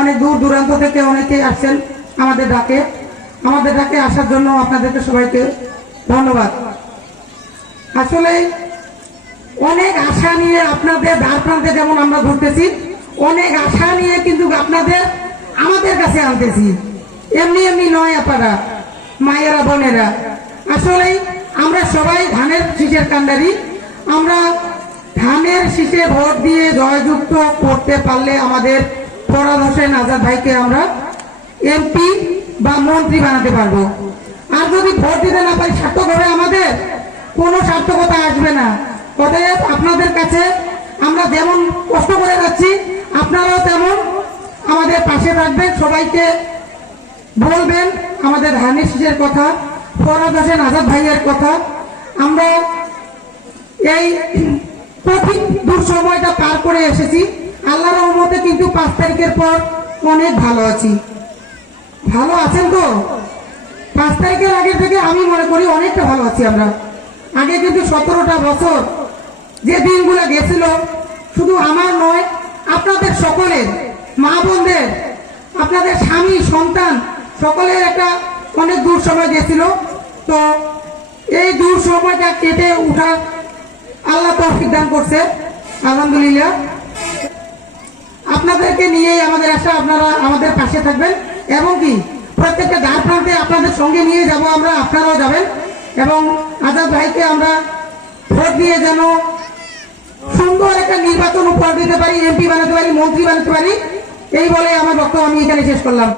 অনেক দূর দূরান্ত থেকে অনেকে আসছেন আমাদের ডাকে। আমাদের ডাকে আসার জন্য আপনাদেরকে সবাইকে ধন্যবাদ। আসলে অনেক আশা নিয়ে আপনাদের দ্বার প্রান্তে যেমন আমরা ঘুরতেছি, অনেক আশা নিয়ে কিন্তু আপনাদের, আমাদের কাছে আনতেছি। এমনি এমনি নয় আপনারা, মায়েরা, বোনেরা। আসলেই আমরা সবাই ধানের শীষের কান্ডারি। আমরা ধানের শীষে ভোট দিয়ে জয়যুক্ত করতে পারলে আমাদের ফরাদ হোসেন আজাদ ভাইকে আমরা এমপি বা মন্ত্রী বানাতে পারব। আর যদি ভোট দিতে না পারি সার্থক হবে আমাদের কোনো সার্থকতা আসবে না। অতএব আপনাদের কাছে আমরা যেমন কষ্ট করে যাচ্ছি, আপনারাও তেমন আমাদের পাশে থাকবেন। সবাইকে বলবেন আমাদের শীষের কথা ফরাদ হোসেন আজাদ ভাইয়ের কথা। আমরা এই কঠিন দুঃসময়টা পার করে এসেছি। আল্লাহর রহমতে কিন্তু পাঁচ তারিখের পর অনেক ভালো আছি। ভালো আছেন তো? পাঁচ তারিখের আগে থেকে আমি মনে করি অনেকটা ভালো আছি আমরা। আগে কিন্তু সতেরোটা বছর যে দিনগুলো গেছিল, শুধু আমার নয়, আপনাদের সকলের, মা বোনদের, আপনাদের স্বামী, সন্তান, সকলের একটা অনেক দূর সময় গেছিল। তো এই দূর সময়টা কেটে উঠা আল্লাহ তৌফিক সিদ্ধান্ত করছে। আলহামদুলিল্লাহ। আপনাদেরকে নিয়েই আমাদের আশা আপনারা আমাদের পাশে থাকবেন। এবং কি, প্রত্যেকটা দ্বার প্রান্তে আপনাদের সঙ্গে নিয়ে যাব আমরা, আপনারাও যাবেন। এবং আজাদ ভাইকে আমরা ভোট দিয়ে যেন সুন্দর একটা নির্বাচন উপহার দিতে পারি, এমপি বানাতে পারি, মন্ত্রী বানাতে পারি, এই বলে আমার বক্তব্য আমি এখানে শেষ করলাম।